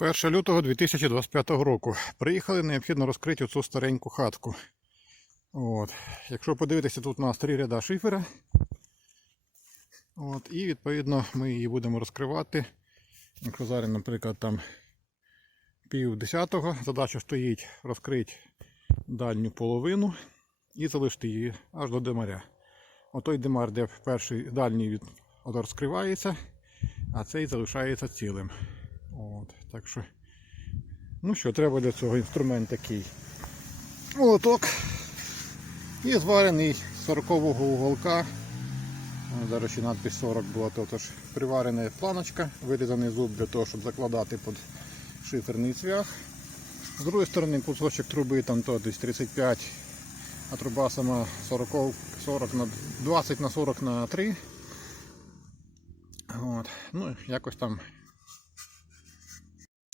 1 лютого 2025 року. Приїхали, необхідно розкрити оцю стареньку хатку. От. Якщо подивитися, тут у нас три ряда шифера. От. І відповідно ми її будемо розкривати. Якщо зараз, наприклад, там пів десятого, задача стоїть розкрити дальню половину і залишити її аж до демаря. Отой демар, де перший дальній від, розкривається, а цей залишається цілим. От, так що, ну що, треба для цього інструмент такий. Молоток і зварений з 40-го уголка. Зараз ще надпись 40 була, тож приварена планочка, вирізаний зуб для того, щоб закладати під шиферний цвях. З другої сторони кусочок труби там то десь 35, а труба сама 40, 40 на 20 на 40 на 3. От. Ну, якось там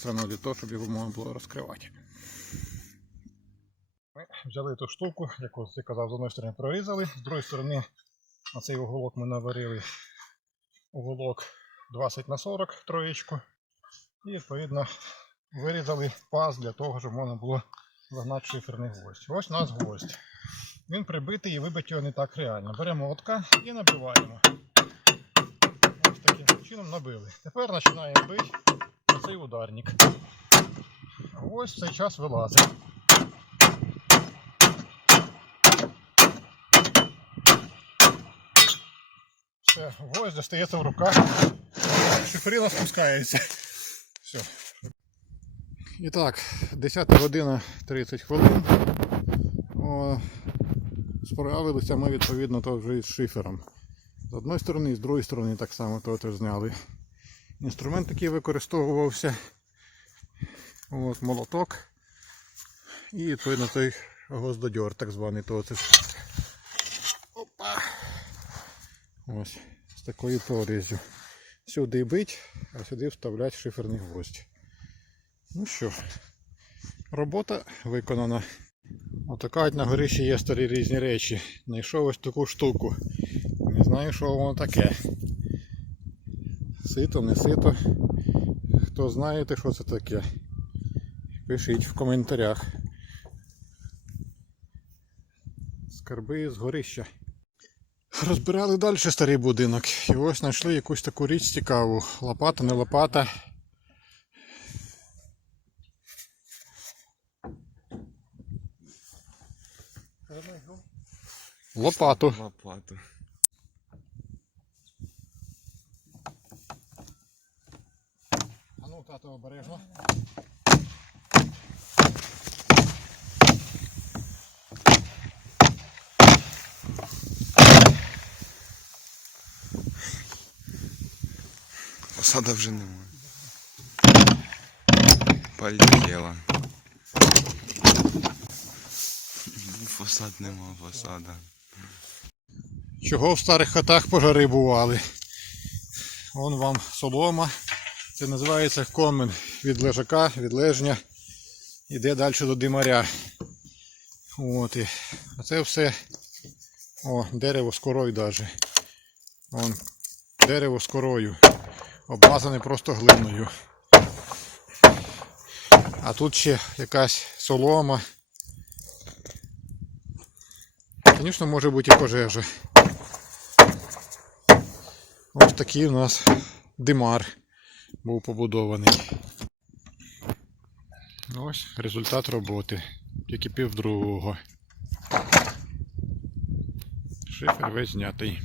одно для того, щоб його можна було розкривати. Ми взяли ту штуку, яку я казав, з одної сторони прорізали, з другої сторони на цей уголок ми наварили уголок 20 на 40 троєчку. І відповідно вирізали паз для того, щоб можна було загнати шиферний гвоздь. Ось у нас гвоздь. Він прибитий і вибити його не так реально. Беремо молотка і набиваємо. Ось таким чином набили. Тепер починаємо бити цей ударник. Ось цей час вилазить. Все, гвоздь достається в руках. Шиферина спускається. Все. І так, 10 година 30 хвилин. О, справилися ми відповідно то вже із шифером. З одної сторони з другої сторони так само то зняли. Інструмент такий використовувався. От, молоток. І відповідно той гвоздодьор, так званий то це. Опа! Ось з такою прорізю. Сюди бить, а сюди вставлять шиферний гвоздь. Ну що, робота виконана. Отака от на горищі є старі різні речі. Знайшов ось таку штуку. Не знаю, що воно таке. Сито, не сито. Хто знаєте, що це таке? Пишіть в коментарях. Скарби з горища. Розбирали далі старий будинок. І ось знайшли якусь таку річ цікаву. Лопата, не лопата. Лопату. Лопату. Ну, тато, обережно. Фасада вже немає. Полетіла. Фасад нема, фасада. Чого в старих хатах пожари бували? Вон вам солома. Це називається комен від лежака, від лежня. Іде далі до димаря. От і оце все. О, дерево з корою даже. Вон, дерево з корою. Обмазане просто глиною. А тут ще якась солома. Звісно, може бути і пожежа. Ось такий у нас димар був побудований. Ось результат роботи. Тільки пів другого. Шифер весь знятий.